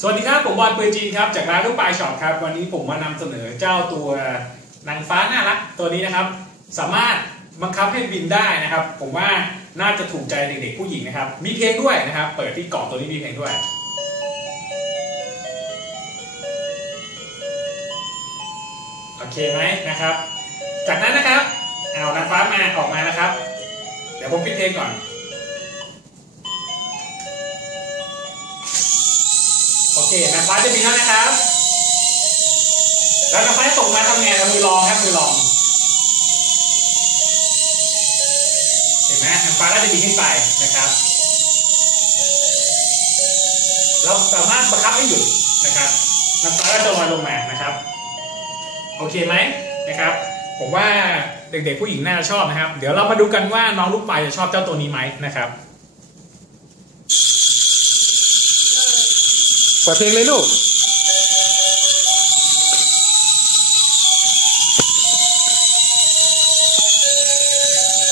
สวัสดีครับ ผมบอลปืนจีนครับจากร้านลูกปลายช็อปครับ วันนี้ผมมานำเสนอเจ้าตัวนางฟ้าน่ารักตัวนี้นะครับ สามารถบังคับให้บินได้นะครับ ผมว่าน่าจะถูกใจเด็กๆผู้หญิงนะครับ มีเพลงด้วยนะครับ เปิดที่กล่องตัวนี้มีเพลงด้วย โอเคไหมนะครับ จากนั้นนะครับเอานางฟ้ามาออกมานะครับ เดี๋ยวผมปิดเพลงก่อน โอเคนางฟ้าจะบินแล้วนะครับ แล้วนางฟ้าจะตกมาทำไงเอามือรองครับมือรองเห็นไหมนางฟ้าก็จะบินขึ้นไปนะครับ เราสามารถบังคับให้หยุดนะครับนางฟ้าก็จะลอยลงมานะครับ โอเคไหมนะครับ ผมว่าเด็กๆผู้หญิงน่าจะชอบนะครับ เดี๋ยวเรามาดูกันว่าน้องลูกปลายจะชอบเจ้าตัวนี้ไหมนะครับ เปิ